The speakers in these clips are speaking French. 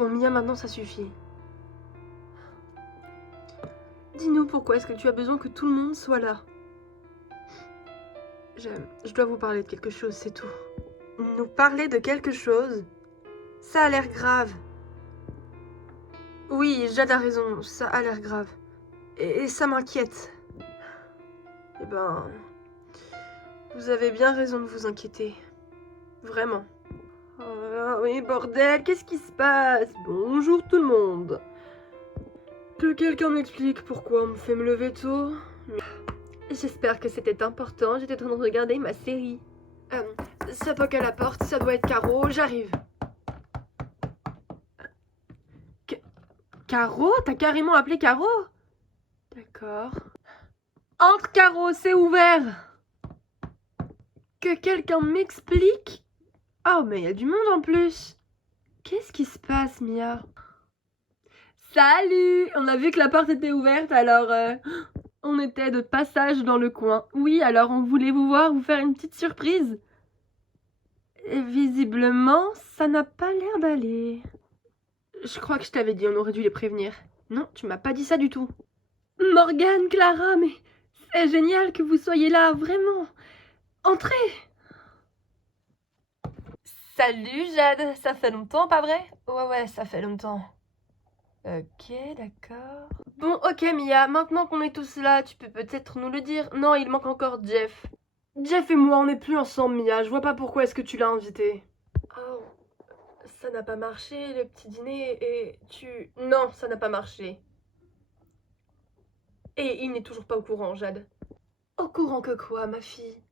Bon, Mia, maintenant ça suffit. Dis-nous pourquoi est-ce que tu as besoin que tout le monde soit là? Je dois vous parler de quelque chose, c'est tout. Nous parler de quelque chose? Ça a l'air grave. Oui, Jade a raison, ça a l'air grave. Et ça m'inquiète. Eh ben... Vous avez bien raison de vous inquiéter. Vraiment. Oh, oui, bordel, qu'est-ce qui se passe? Bonjour tout le monde. Que quelqu'un m'explique pourquoi on me fait me lever tôt? J'espère que c'était important, j'étais en train de regarder ma série. Ça toque à la porte, ça doit être Caro, j'arrive. Caro? T'as carrément appelé Caro? D'accord. Entre, Caro, c'est ouvert. Que quelqu'un m'explique? Oh, mais il y a du monde en plus. Qu'est-ce qui se passe, Mia? Salut! On a vu que la porte était ouverte, alors on était de passage dans le coin. Oui, alors on voulait vous voir, vous faire une petite surprise. Et visiblement, ça n'a pas l'air d'aller. Je crois que je t'avais dit, on aurait dû les prévenir. Non, tu m'as pas dit ça du tout. Morgane, Clara, mais c'est génial que vous soyez là, vraiment. Entrez! Salut Jade, ça fait longtemps, pas vrai? Ouais, ça fait longtemps. Ok, d'accord. Bon, ok Mia, maintenant qu'on est tous là, tu peux peut-être nous le dire. Non, il manque encore Jeff. Jeff et moi, on n'est plus ensemble, Mia. Je vois pas pourquoi est-ce que tu l'as invité. Oh, ça n'a pas marché, le petit dîner, et tu... Non, ça n'a pas marché. Et il n'est toujours pas au courant, Jade. Au courant que quoi, ma fille?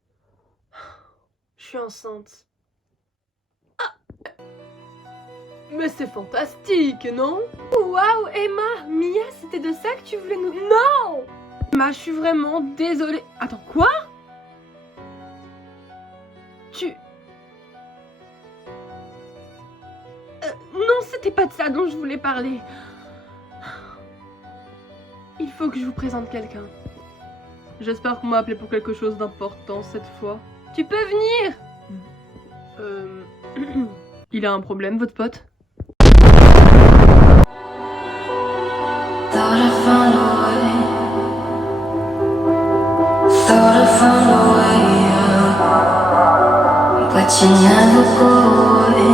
Je suis enceinte. Mais c'est fantastique, non? Waouh, Emma! Mia, c'était de ça que tu voulais nous... Non! Emma, je suis vraiment désolée. Attends, quoi? Tu... non, c'était pas de ça dont je voulais parler. Il faut que je vous présente quelqu'un. J'espère qu'on m'a appelé pour quelque chose d'important cette fois. Tu peux venir? Il a un problème, votre pote? Thought I found a way. Thought I found a way out, but you never go away.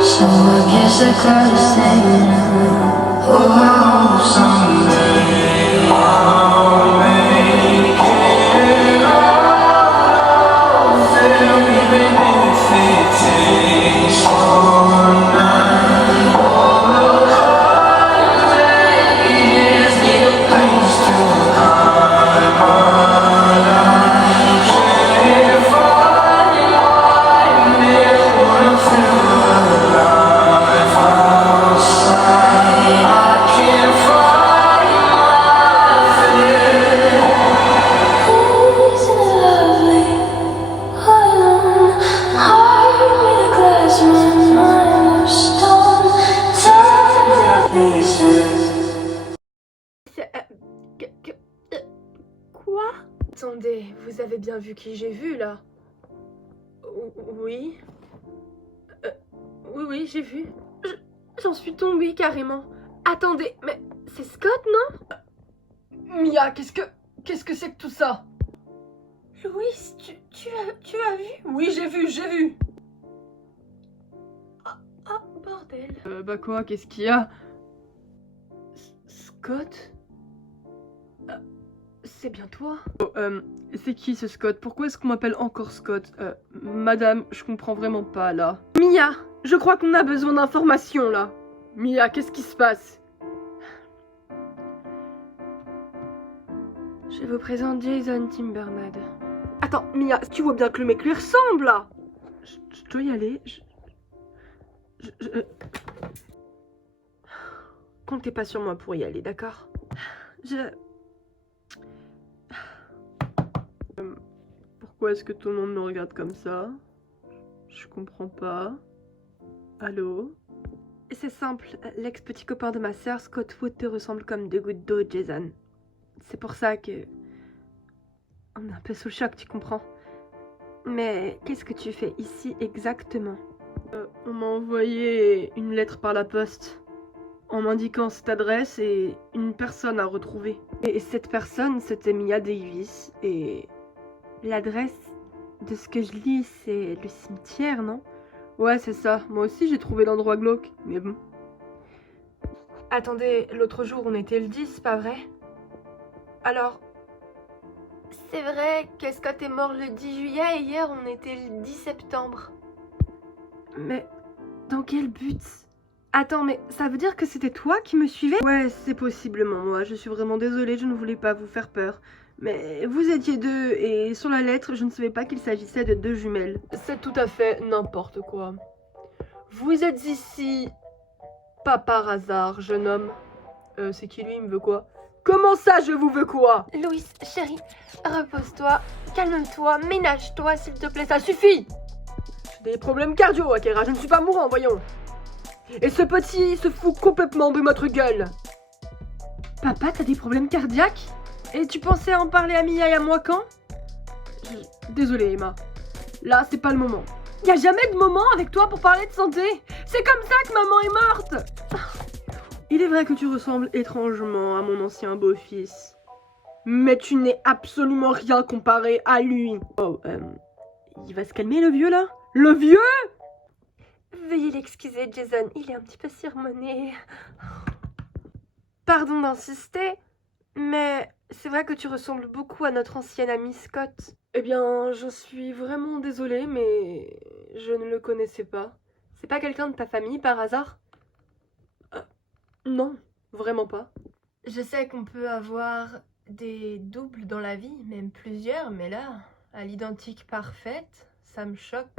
So I guess I gotta stay now. Oh, I hope someday I'll make it out. Tell me, baby, if it takes all night or Quoi? Attendez, vous avez bien vu qui j'ai vu là? Oui. Oui, j'ai vu. J'en suis tombée carrément. Attendez, mais c'est Scott, non? Mia, qu'est-ce que c'est que tout ça? Louis, tu as vu? Oui, j'ai vu. Ah, bordel. Bah quoi, qu'est-ce qu'il y a? Scott? C'est bien toi? Oh, c'est qui ce Scott? Pourquoi est-ce qu'on m'appelle encore Scott? Madame, je comprends vraiment pas là. Mia, je crois qu'on a besoin d'informations là. Mia, qu'est-ce qui se passe? Je vous présente Jason Timbermad. Attends, Mia, tu vois bien que le mec lui ressemble là? Je dois y aller. Comptez pas sur moi pour y aller, d'accord? Pourquoi est-ce que tout le monde me regarde comme ça? Je comprends pas. Allô? C'est simple, l'ex-petit copain de ma sœur, Scott Wood, te ressemble comme deux gouttes d'eau, Jason. C'est pour ça que... on est un peu sous le choc, tu comprends? Mais qu'est-ce que tu fais ici exactement? On m'a envoyé une lettre par la poste en m'indiquant cette adresse et une personne à retrouver. Et cette personne, c'était Mia Davis. Et l'adresse, de ce que je lis, c'est le cimetière, non? Ouais, c'est ça. Moi aussi, j'ai trouvé l'endroit glauque. Mais bon. Attendez, l'autre jour, on était le 10, pas vrai? Alors... C'est vrai que Scott est mort le 10 juillet et hier, on était le 10 septembre. Mais dans quel but? Attends, mais ça veut dire que c'était toi qui me suivais? Ouais, c'est possiblement moi. Je suis vraiment désolée, je ne voulais pas vous faire peur. Mais vous étiez deux, et sur la lettre, je ne savais pas qu'il s'agissait de deux jumelles. C'est tout à fait n'importe quoi. Vous êtes ici, pas par hasard, jeune homme. C'est qui lui, il me veut quoi? Comment ça, je vous veux quoi? Louis, chérie, repose-toi, calme-toi, ménage-toi, s'il te plaît, ça suffit! J'ai des problèmes cardio, Akira, je ne suis pas mourant, voyons. Et ce petit se fout complètement de notre gueule. Papa, t'as des problèmes cardiaques? Et tu pensais en parler à Mia et à moi quand? Désolée, Emma. Là, c'est pas le moment. Y a jamais de moment avec toi pour parler de santé. C'est comme ça que maman est morte. Il est vrai que tu ressembles étrangement à mon ancien beau-fils. Mais tu n'es absolument rien comparé à lui. Oh, il va se calmer le vieux là? Le vieux? Veuillez l'excuser, Jason, il est un petit peu sermonné. Pardon d'insister, mais c'est vrai que tu ressembles beaucoup à notre ancien ami Scott. Eh bien, je suis vraiment désolée, mais je ne le connaissais pas. C'est pas quelqu'un de ta famille par hasard? Non, vraiment pas. Je sais qu'on peut avoir des doubles dans la vie, même plusieurs, mais là, à l'identique parfaite, ça me choque.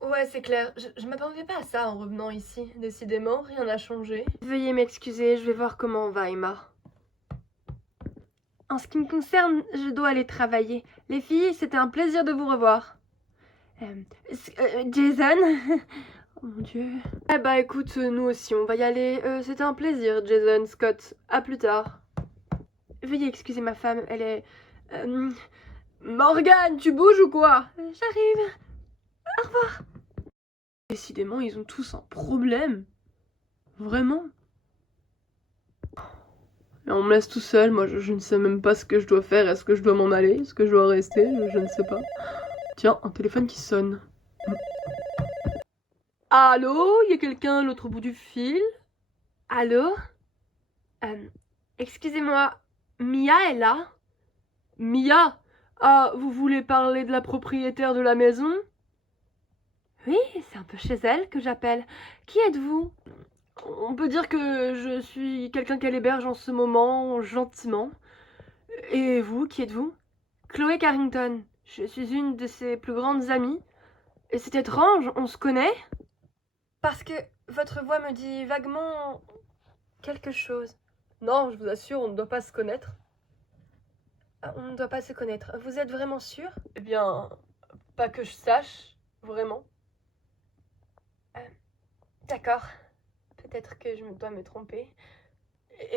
Ouais, c'est clair, je m'attendais pas à ça en revenant ici. Décidément, rien n'a changé. Veuillez m'excuser, je vais voir comment on va, Emma. En ce qui me concerne, je dois aller travailler. Les filles, c'était un plaisir de vous revoir. Jason? Oh mon Dieu. Eh bah écoute, nous aussi, on va y aller. C'était un plaisir, Jason, Scott. À plus tard. Veuillez excuser ma femme, elle est... Morgane, tu bouges ou quoi? J'arrive. Au revoir. Décidément, ils ont tous un problème. Vraiment. Et on me laisse tout seul, moi je ne sais même pas ce que je dois faire. Est-ce que je dois m'en aller? Est-ce que je dois rester? Je ne sais pas. Tiens, un téléphone qui sonne. Allô? Il y a quelqu'un à l'autre bout du fil? Allô? Excusez-moi, Mia est là? Mia? Ah, vous voulez parler de la propriétaire de la maison? Oui, c'est un peu chez elle que j'appelle. Qui êtes-vous? On peut dire que je suis quelqu'un qu'elle héberge en ce moment, gentiment. Et vous, qui êtes-vous? Chloé Carrington. Je suis une de ses plus grandes amies. Et c'est étrange, on se connaît? Parce que votre voix me dit vaguement quelque chose. Non, je vous assure, on ne doit pas se connaître. Ah, on ne doit pas se connaître. Vous êtes vraiment sûr? Eh bien, pas que je sache, vraiment. D'accord. Peut-être que je dois me tromper.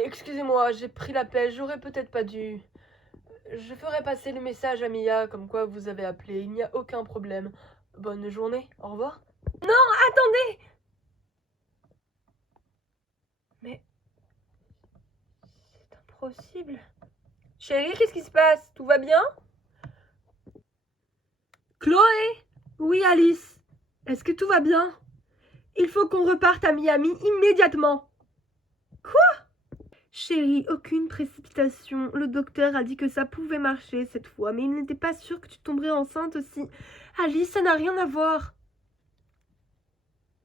Excusez-moi, j'ai pris l'appel, j'aurais peut-être pas dû. Je ferai passer le message à Mia, comme quoi vous avez appelé, il n'y a aucun problème. Bonne journée, au revoir. Non, attendez! Mais... c'est impossible. Chérie, qu'est-ce qui se passe? Tout va bien? Chloé? Oui, Alice. Est-ce que tout va bien? Il faut qu'on reparte à Miami immédiatement. Quoi? Chérie, aucune précipitation. Le docteur a dit que ça pouvait marcher cette fois, mais il n'était pas sûr que tu tomberais enceinte aussi. Alice, ça n'a rien à voir.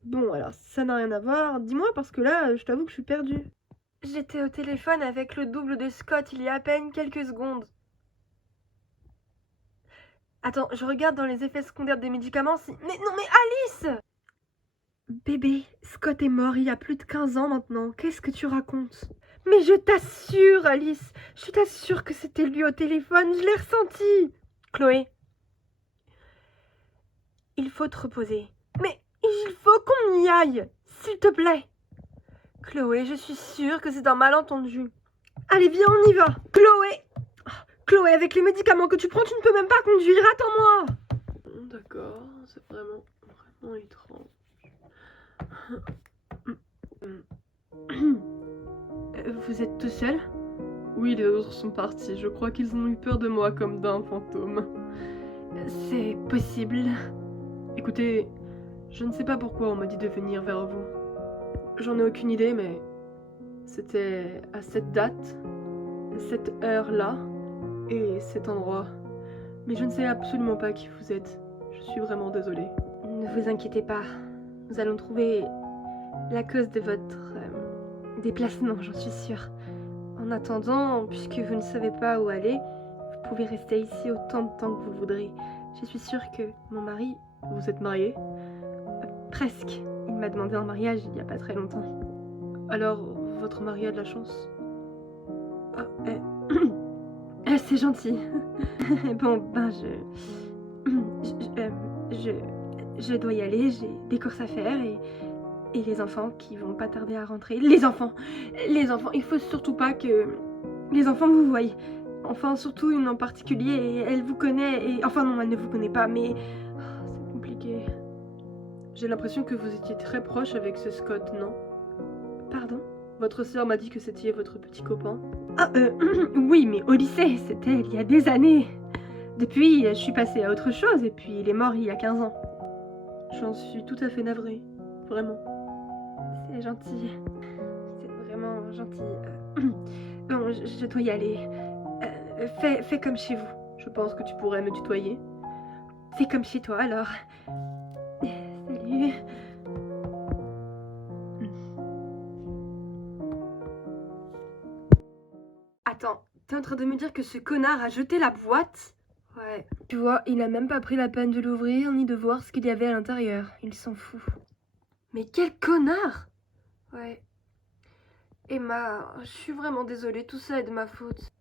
Bon, alors, ça n'a rien à voir, dis-moi, parce que là, je t'avoue que je suis perdue. J'étais au téléphone avec le double de Scott il y a à peine quelques secondes. Attends, je regarde dans les effets secondaires des médicaments si... Mais non, mais Alice! Bébé, Scott est mort il y a plus de 15 ans maintenant. Qu'est-ce que tu racontes? Mais je t'assure, Alice, je t'assure que c'était lui au téléphone, je l'ai ressenti. Chloé, il faut te reposer. Mais il faut qu'on y aille, s'il te plaît. Chloé, je suis sûre que c'est un malentendu. Allez, viens, on y va. Chloé! Chloé, avec les médicaments que tu prends, tu ne peux même pas conduire. Attends-moi. D'accord, c'est vraiment étrange. Vous êtes tout seul? Oui, les autres sont partis. Je crois qu'ils ont eu peur de moi comme d'un fantôme. C'est possible. Écoutez, je ne sais pas pourquoi on m'a dit de venir vers vous. J'en ai aucune idée, mais c'était à cette date, cette heure-là et cet endroit. Mais je ne sais absolument pas qui vous êtes. Je suis vraiment désolée. Ne vous inquiétez pas. Nous allons trouver la cause de votre déplacement, j'en suis sûre. En attendant, puisque vous ne savez pas où aller, vous pouvez rester ici autant de temps que vous voudrez. Je suis sûre que mon mari... Vous êtes marié? Presque. Il m'a demandé en mariage il n'y a pas très longtemps. Alors, votre mari a de la chance? Ah, c'est gentil. Bon, ben je dois y aller, j'ai des courses à faire et les enfants qui vont pas tarder à rentrer. Les enfants, il faut surtout pas que les enfants vous voient. Enfin, surtout une en particulier, et elle vous connaît, et... Enfin non, elle ne vous connaît pas, mais... Oh, c'est compliqué. J'ai l'impression que vous étiez très proche avec ce Scott, non? Pardon? Votre sœur m'a dit que c'était votre petit copain. Ah, oui, mais au lycée, c'était il y a des années. Depuis, je suis passée à autre chose, et puis il est mort il y a 15 ans. J'en suis tout à fait navrée, vraiment. C'est gentil. C'est vraiment gentil. Bon, je dois y aller. Fais comme chez vous. Je pense que tu pourrais me tutoyer. Fais comme chez toi, alors. Salut. Attends, t'es en train de me dire que ce connard a jeté la boîte? Ouais. Tu vois, il a même pas pris la peine de l'ouvrir ni de voir ce qu'il y avait à l'intérieur. Il s'en fout. Mais quel connard! Ouais. Emma, je suis vraiment désolée, tout ça est de ma faute.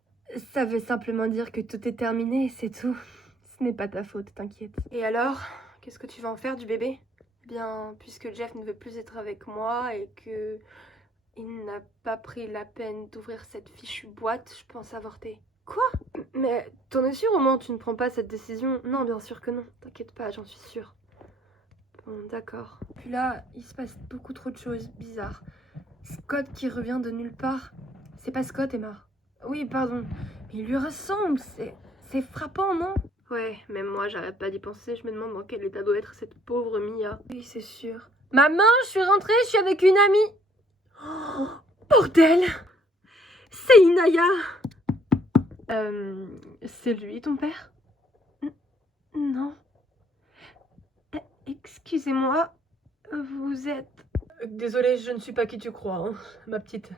Ça veut simplement dire que tout est terminé, c'est tout. Ce n'est pas ta faute, t'inquiète. Et alors, qu'est-ce que tu vas en faire du bébé? Eh bien, puisque Jeff ne veut plus être avec moi et que il n'a pas pris la peine d'ouvrir cette fichue boîte, je pense avorter. Quoi? Mais t'en es sûre au moins tu ne prends pas cette décision? Non, bien sûr que non, t'inquiète pas, j'en suis sûre. Bon, d'accord. Puis là, il se passe beaucoup trop de choses bizarres. Scott qui revient de nulle part. C'est pas Scott, Emma. Oui, pardon. Mais il lui ressemble, c'est frappant, non? Ouais, même moi, j'arrête pas d'y penser. Je me demande dans quel état doit être cette pauvre Mia. Oui, c'est sûr. Maman, je suis rentrée, je suis avec une amie. Oh, bordel! C'est Inaya! C'est lui, ton père? Non. Excusez-moi, vous êtes... Désolée, je ne suis pas qui tu crois, hein, ma petite.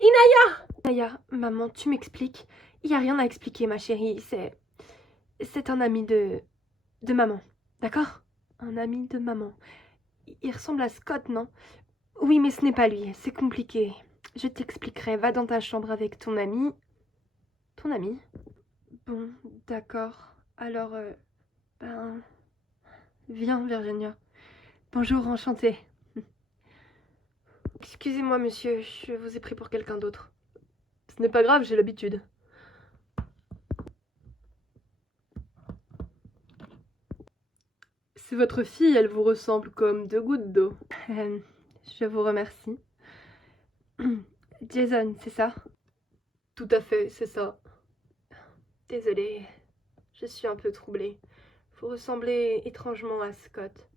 Inaya, maman, tu m'expliques? Il n'y a rien à expliquer, ma chérie. C'est un ami de maman, d'accord? Un ami de maman. Il ressemble à Scott, non? Oui, mais ce n'est pas lui, c'est compliqué. Je t'expliquerai, va dans ta chambre avec ton ami. Ton ami? Bon, d'accord. Alors, ben... Viens, Virginia. Bonjour, enchantée. Excusez-moi, monsieur, je vous ai pris pour quelqu'un d'autre. Ce n'est pas grave, j'ai l'habitude. C'est votre fille, elle vous ressemble comme deux gouttes d'eau. Je vous remercie. Jason, c'est ça? Tout à fait, c'est ça. Désolée, je suis un peu troublée. Vous ressemblez étrangement à Scott.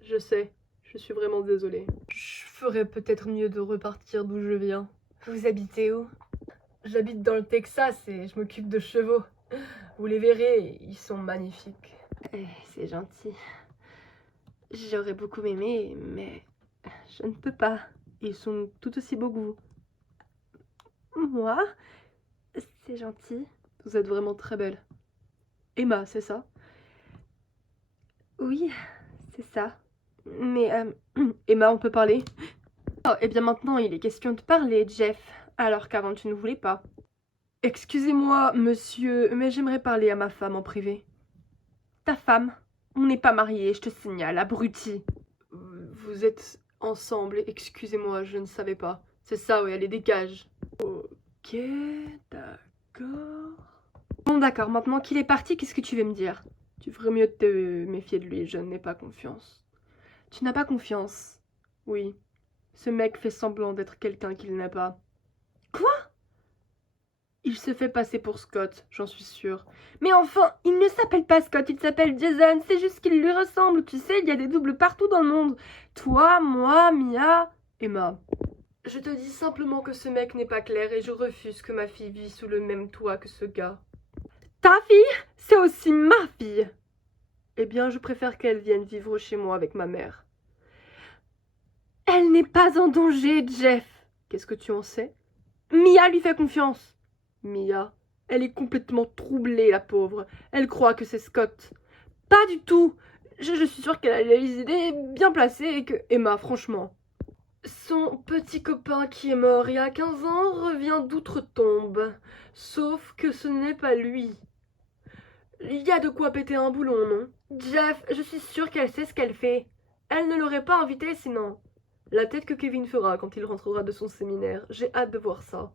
Je sais, je suis vraiment désolée. Je ferais peut-être mieux de repartir d'où je viens. Vous habitez où? J'habite dans le Texas et je m'occupe de chevaux. Vous les verrez, ils sont magnifiques. C'est gentil. J'aurais beaucoup aimé, mais je ne peux pas. Ils sont tout aussi beaux que vous. Moi? C'est gentil. Vous êtes vraiment très belle. Emma, c'est ça? Oui, c'est ça. Mais, Emma, on peut parler? Oh, et bien maintenant, il est question de parler, Jeff, alors qu'avant tu ne voulais pas. Excusez-moi, monsieur, mais j'aimerais parler à ma femme en privé. Ta femme? On n'est pas mariés, je te signale, abruti. Vous êtes ensemble, excusez-moi, je ne savais pas. C'est ça, oui, allez, dégage. Ok, d'accord. Bon, d'accord, maintenant qu'il est parti, qu'est-ce que tu veux me dire? Tu ferais mieux de te méfier de lui, je n'ai pas confiance. Tu n'as pas confiance? Oui. Ce mec fait semblant d'être quelqu'un qu'il n'est pas. Quoi? Il se fait passer pour Scott, j'en suis sûre. Mais enfin, il ne s'appelle pas Scott, il s'appelle Jason, c'est juste qu'il lui ressemble, tu sais, il y a des doubles partout dans le monde. Toi, moi, Mia, Emma. Je te dis simplement que ce mec n'est pas clair et je refuse que ma fille vive sous le même toit que ce gars. Ta fille? C'est aussi ma fille. Eh bien, je préfère qu'elle vienne vivre chez moi avec ma mère. Elle n'est pas en danger, Jeff. Qu'est-ce que tu en sais? Mia lui fait confiance. Mia, elle est complètement troublée, la pauvre. Elle croit que c'est Scott. Pas du tout. Je suis sûre qu'elle a les idées bien placées et que... Emma, franchement. Son petit copain qui est mort il y a 15 ans revient d'outre-tombe. Sauf que ce n'est pas lui. Il y a de quoi péter un boulon, non? Jeff, je suis sûre qu'elle sait ce qu'elle fait. Elle ne l'aurait pas invité sinon. La tête que Kevin fera quand il rentrera de son séminaire. J'ai hâte de voir ça.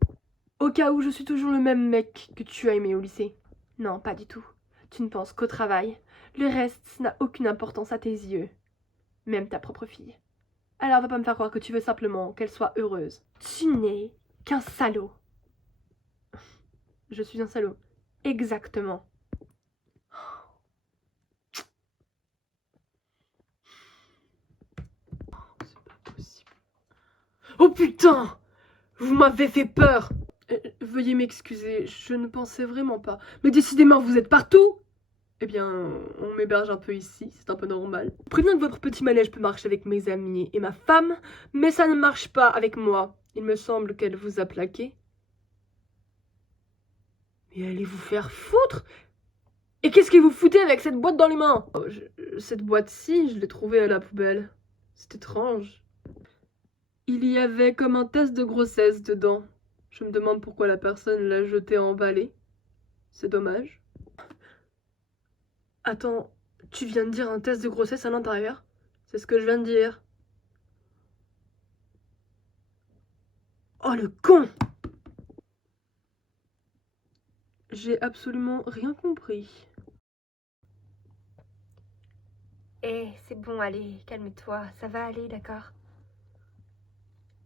Au cas où je suis toujours le même mec que tu as aimé au lycée. Non, pas du tout. Tu ne penses qu'au travail. Le reste n'a aucune importance à tes yeux. Même ta propre fille. Alors va pas me faire croire que tu veux simplement qu'elle soit heureuse. Tu n'es qu'un salaud. Je suis un salaud. Exactement. C'est pas possible. Oh putain! Vous m'avez fait peur! Veuillez m'excuser, je ne pensais vraiment pas. Mais décidément, vous êtes partout! Eh bien, on m'héberge un peu ici, c'est un peu normal. Je préviens que votre petit manège peut marcher avec mes amis et ma femme, mais ça ne marche pas avec moi. Il me semble qu'elle vous a plaqué. Mais allez vous faire foutre! Et qu'est-ce que vous foutez avec cette boîte dans les mains? Oh, cette boîte-ci, je l'ai trouvée à la poubelle. C'est étrange. Il y avait comme un test de grossesse dedans. Je me demande pourquoi la personne l'a jeté emballé. C'est dommage. Attends, tu viens de dire un test de grossesse à l'intérieur? C'est ce que je viens de dire. Oh le con! J'ai absolument rien compris. C'est bon, allez, calme-toi, ça va aller, d'accord?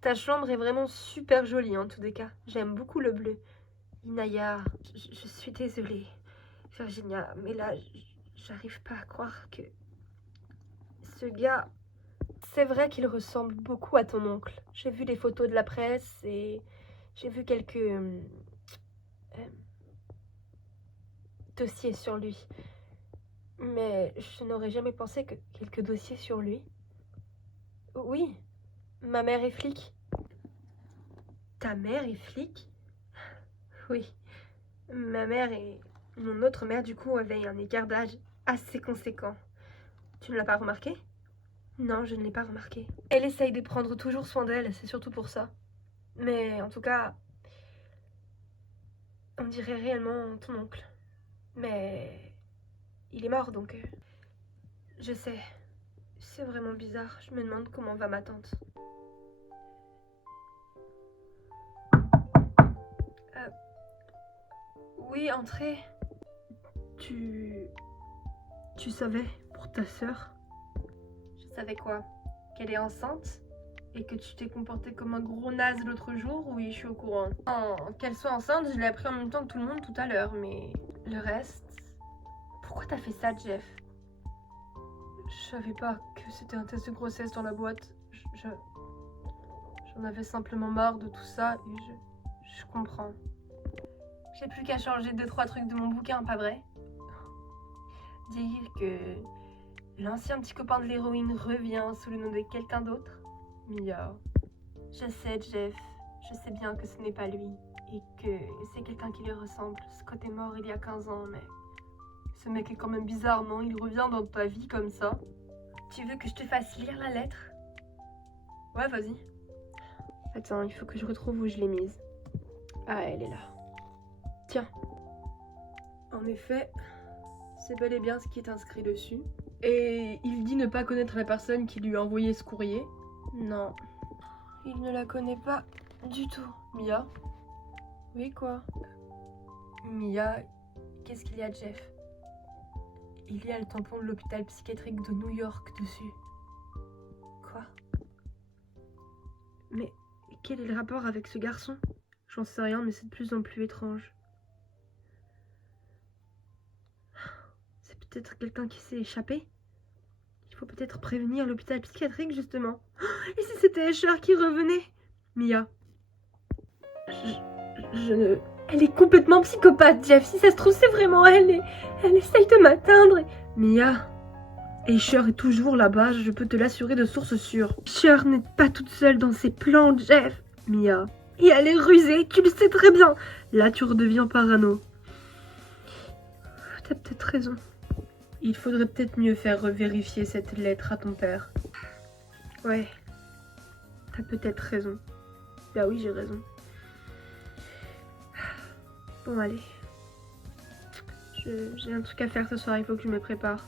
Ta chambre est vraiment super jolie en tous les cas. J'aime beaucoup le bleu. Inaya, je suis désolée, Virginia, mais là, j'arrive pas à croire que ce gars... C'est vrai qu'il ressemble beaucoup à ton oncle. J'ai vu les photos de la presse et j'ai vu quelques dossiers sur lui. Mais je n'aurais jamais pensé que quelques dossiers sur lui. Oui, ma mère est flic. Ta mère est flic? Oui. Ma mère et mon autre mère, du coup, avaient un écart d'âge assez conséquent. Tu ne l'as pas remarqué? Non, je ne l'ai pas remarqué. Elle essaye de prendre toujours soin d'elle, c'est surtout pour ça. Mais en tout cas, on dirait réellement ton oncle. Mais il est mort, donc... Je sais. C'est vraiment bizarre. Je me demande comment va ma tante. Oui, entrez. Tu savais pour ta sœur? Je savais quoi? Qu'elle est enceinte? Et que tu t'es comporté comme un gros naze l'autre jour? Oui, je suis au courant. Qu'elle soit enceinte, je l'ai appris en même temps que tout le monde tout à l'heure, mais... Le reste... Pourquoi t'as fait ça, Jeff? Je savais pas que c'était un test de grossesse dans la boîte. J'en avais simplement marre de tout ça et je comprends. J'ai plus qu'à changer 2-3 trucs de mon bouquin, pas vrai? Dire que l'ancien petit copain de l'héroïne revient sous le nom de quelqu'un d'autre? Mia. Je sais, Jeff. Je sais bien que ce n'est pas lui. Et que c'est quelqu'un qui lui ressemble. Scott est mort il y a 15 ans, mais... Ce mec est quand même bizarre, non? Il revient dans ta vie comme ça. Tu veux que je te fasse lire la lettre? Ouais, vas-y. Attends, il faut que je retrouve où je l'ai mise. Ah, elle est là. Tiens. En effet, c'est bel et bien ce qui est inscrit dessus. Et il dit ne pas connaître la personne qui lui a envoyé ce courrier. Non, il ne la connaît pas du tout. Mia? Oui, quoi? Mia, qu'est-ce qu'il y a, Jeff? Il y a le tampon de l'hôpital psychiatrique de New York dessus. Quoi? Mais quel est le rapport avec ce garçon? J'en sais rien, mais c'est de plus en plus étrange. C'est peut-être quelqu'un qui s'est échappé? Il faut peut-être prévenir l'hôpital psychiatrique, justement. Et si c'était Escher qui revenait? Mia. Je ne... Elle est complètement psychopathe, Jeff. Si ça se trouve, c'est vraiment elle. Et elle essaye de m'atteindre. Mia. Escher est toujours là-bas, je peux te l'assurer de source sûre. Escher n'est pas toute seule dans ses plans, Jeff. Mia. Et elle est rusée, tu le sais très bien. Là, tu redeviens parano. T'as peut-être raison. Il faudrait peut-être mieux faire revérifier cette lettre à ton père. Ouais. T'as peut-être raison. Bah oui, j'ai raison. Bon, allez. J'ai un truc à faire ce soir, il faut que je me prépare.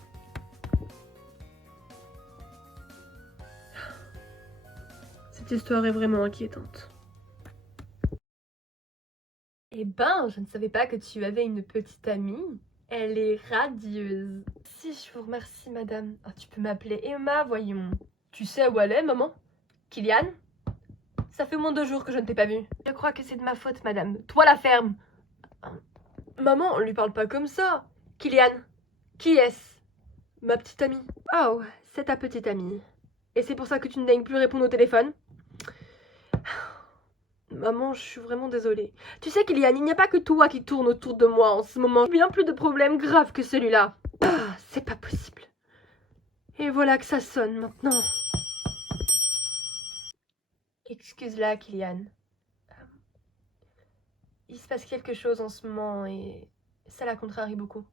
Cette histoire est vraiment inquiétante. Eh ben, je ne savais pas que tu avais une petite amie. Elle est radieuse. Si, je vous remercie, madame. Ah, tu peux m'appeler Emma, voyons. Tu sais où elle est, maman? Kylian? Ça fait moins de 2 jours que je ne t'ai pas vue. Je crois que c'est de ma faute, madame. Toi, la ferme. Maman, on lui parle pas comme ça. Kylian, qui est-ce? Ma petite amie. Oh, c'est ta petite amie. Et c'est pour ça que tu ne daignes plus répondre au téléphone? Maman, je suis vraiment désolée. Tu sais, Kylian, il n'y a pas que toi qui tourne autour de moi en ce moment. J'ai bien plus de problèmes graves que celui-là. Ah, c'est pas possible. Et voilà que ça sonne maintenant. Excuse-la, Kylian. Il se passe quelque chose en ce moment et ça la contrarie beaucoup.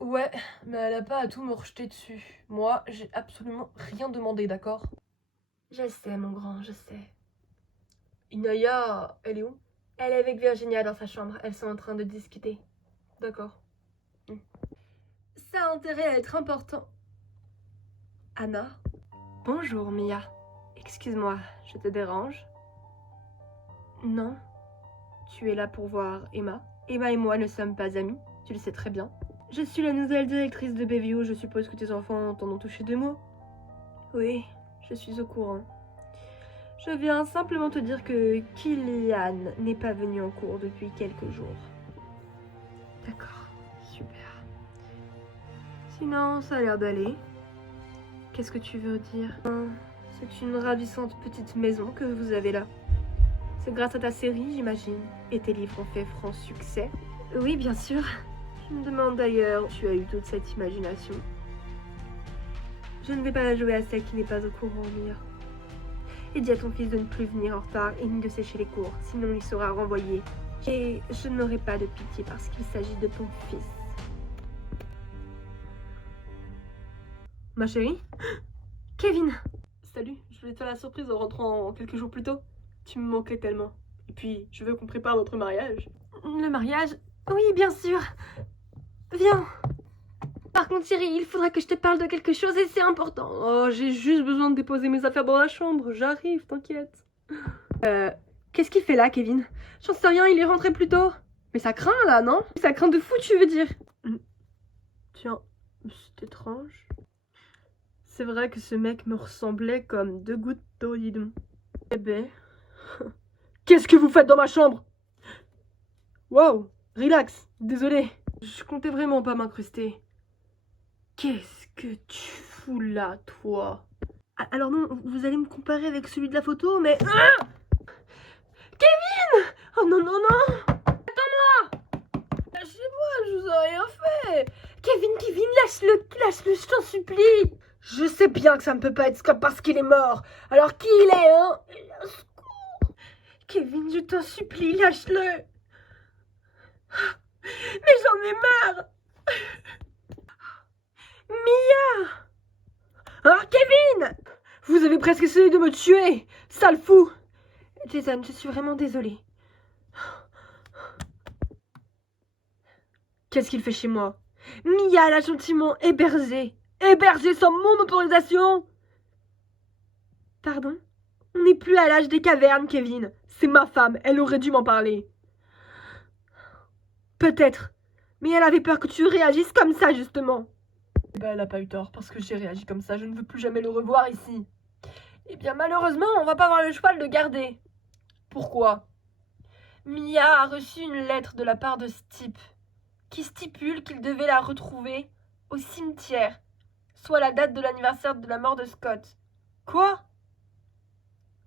Ouais, mais elle a pas à tout me rejeter dessus. Moi, j'ai absolument rien demandé, d'accord? Je sais, mon grand, je sais. Inaya, elle est où? Elle est avec Virginia dans sa chambre. Elles sont en train de discuter. D'accord. Ça a intérêt à être important. Anna? Bonjour, Mia. Excuse-moi, je te dérange? Non. Tu es là pour voir Emma. Emma et moi ne sommes pas amis, tu le sais très bien. Je suis la nouvelle directrice de Bayview, je suppose que tes enfants t'en ont touché 2 mots. Oui, je suis au courant. Je viens simplement te dire que Kylian n'est pas venu en cours depuis quelques jours. D'accord, super. Sinon, ça a l'air d'aller. Qu'est-ce que tu veux dire? C'est une ravissante petite maison que vous avez là. C'est grâce à ta série, j'imagine. Et tes livres ont fait franc succès. Oui, bien sûr. Je me demande d'ailleurs, tu as eu toute cette imagination. Je ne vais pas la jouer à celle qui n'est pas au courant, Mia. Et dis à ton fils de ne plus venir en retard et ni de sécher les cours, sinon il sera renvoyé. Et je n'aurai pas de pitié parce qu'il s'agit de ton fils. Ma chérie? Kevin! Salut, je voulais te faire la surprise en rentrant quelques jours plus tôt. Tu me manquais tellement. Et puis, je veux qu'on prépare notre mariage. Le mariage? Oui, bien sûr. Viens. Par contre, Thierry, il faudra que je te parle de quelque chose et c'est important. Oh, j'ai juste besoin de déposer mes affaires dans la chambre. J'arrive, t'inquiète. Qu'est-ce qu'il fait là, Kevin? J'en sais rien, il est rentré plus tôt. Mais ça craint, là, non? Ça craint de fou, tu veux dire? Tiens, c'est étrange. C'est vrai que ce mec me ressemblait comme 2 gouttes d'eau, dis donc. Eh ben... Qu'est-ce que vous faites dans ma chambre? Wow, relax, désolé. Je comptais vraiment pas m'incruster. Qu'est-ce que tu fous là, toi? Alors non, vous allez me comparer avec celui de la photo, mais... Ah! Kevin! Oh non, non, non! Attends-moi! Lâchez-moi, je vous ai rien fait! Kevin, lâche-le, je t'en supplie! Je sais bien que ça ne peut pas être parce qu'il est mort. Alors qui il est, hein? Au secours! Kevin, je t'en supplie, lâche-le! Mais j'en ai marre! Mia! Ah, Kevin! Vous avez presque essayé de me tuer! Sale fou! Jason, je suis vraiment désolée. Qu'est-ce qu'il fait chez moi? Mia l'a gentiment hébergé. Hébergé sans mon autorisation! Pardon? On n'est plus à l'âge des cavernes, Kevin. C'est ma femme, elle aurait dû m'en parler. Peut-être. Mais elle avait peur que tu réagisses comme ça, justement. Elle a pas eu tort, parce que j'ai réagi comme ça, je ne veux plus jamais le revoir ici. Eh bien, malheureusement, on va pas avoir le choix de le garder. Pourquoi? Mia a reçu une lettre de la part de ce type, qui stipule qu'il devait la retrouver au cimetière, soit la date de l'anniversaire de la mort de Scott. Quoi?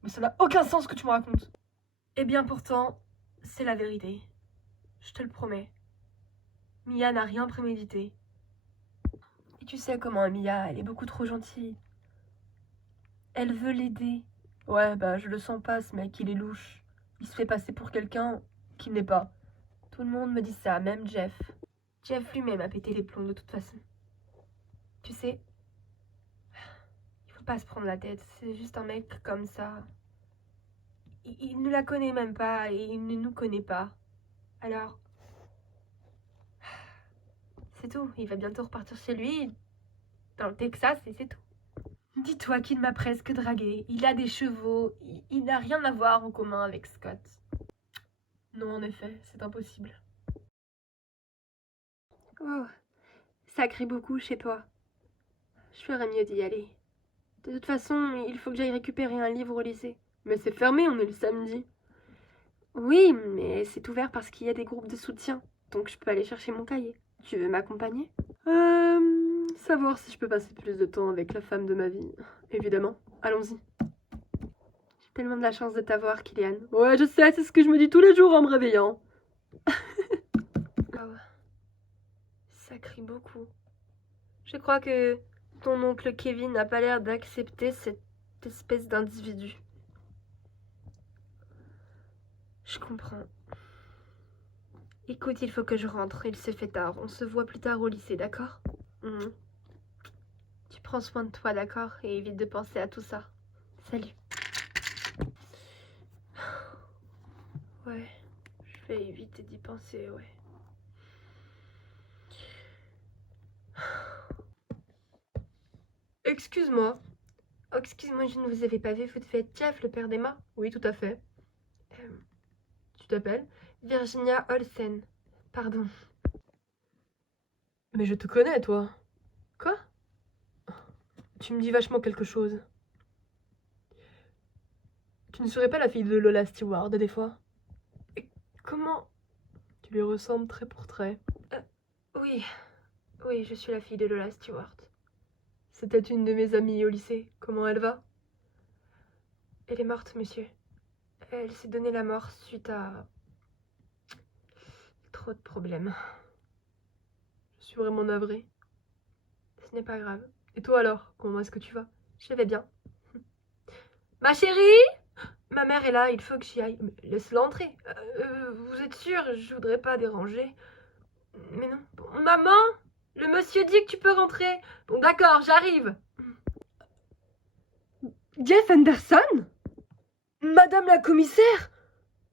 Mais ça n'a aucun sens ce que tu me racontes. Eh bien pourtant, c'est la vérité. Je te le promets. Mia n'a rien prémédité. Et tu sais comment Mia, elle est beaucoup trop gentille. Elle veut l'aider. Ouais, bah je le sens pas, ce mec, il est louche. Il se fait passer pour quelqu'un qu'il n'est pas. Tout le monde me dit ça, même Jeff. Jeff lui-même a pété les plombs de toute façon. Tu sais, il faut pas se prendre la tête, c'est juste un mec comme ça. Il ne la connaît même pas et il ne nous connaît pas. Alors, c'est tout, il va bientôt repartir chez lui, dans le Texas, et c'est tout. Dis-toi qu'il m'a presque dragué, il a des chevaux, il n'a rien à voir en commun avec Scott. Non, en effet, c'est impossible. Oh, ça crie beaucoup chez toi. Je ferais mieux d'y aller. De toute façon, il faut que j'aille récupérer un livre au lycée. Mais c'est fermé, on est le samedi. Oui, mais c'est ouvert parce qu'il y a des groupes de soutien, donc je peux aller chercher mon cahier. Tu veux m'accompagner? Savoir si je peux passer plus de temps avec la femme de ma vie. Évidemment, allons-y. J'ai tellement de la chance de t'avoir, Kylian. Ouais, je sais, c'est ce que je me dis tous les jours en me réveillant. Oh, ça crie beaucoup. Je crois que ton oncle Kevin n'a pas l'air d'accepter cette espèce d'individu. Je comprends. Écoute, il faut que je rentre, il se fait tard. On se voit plus tard au lycée, d'accord? Tu prends soin de toi, d'accord? Et évite de penser à tout ça. Salut. Ouais, je vais éviter d'y penser, ouais. Excuse-moi. Oh, excuse-moi, je ne vous avais pas vu. Vous devez être Jeff, le père d'Emma? Oui, tout à fait. Tu t'appelles? Virginia Olsen. Pardon. Mais je te connais, toi. Quoi? Tu me dis vachement quelque chose. Tu ne serais pas la fille de Lola Stewart, des fois? Et comment? Tu lui ressembles trait pour trait. Oui. Oui, je suis la fille de Lola Stewart. C'était une de mes amies au lycée. Comment elle va? Elle est morte, monsieur. Elle s'est donné la mort suite à... trop de problèmes. Je suis vraiment navrée. Ce n'est pas grave. Et toi alors? Comment est-ce que tu vas? Je vais bien. Ma chérie? Ma mère est là, il faut que j'y aille. Laisse-la entrer. Vous êtes sûre? Je voudrais pas déranger. Mais non. Bon, maman? Le monsieur dit que tu peux rentrer. Bon, d'accord, j'arrive. Jeff Anderson? Madame la commissaire?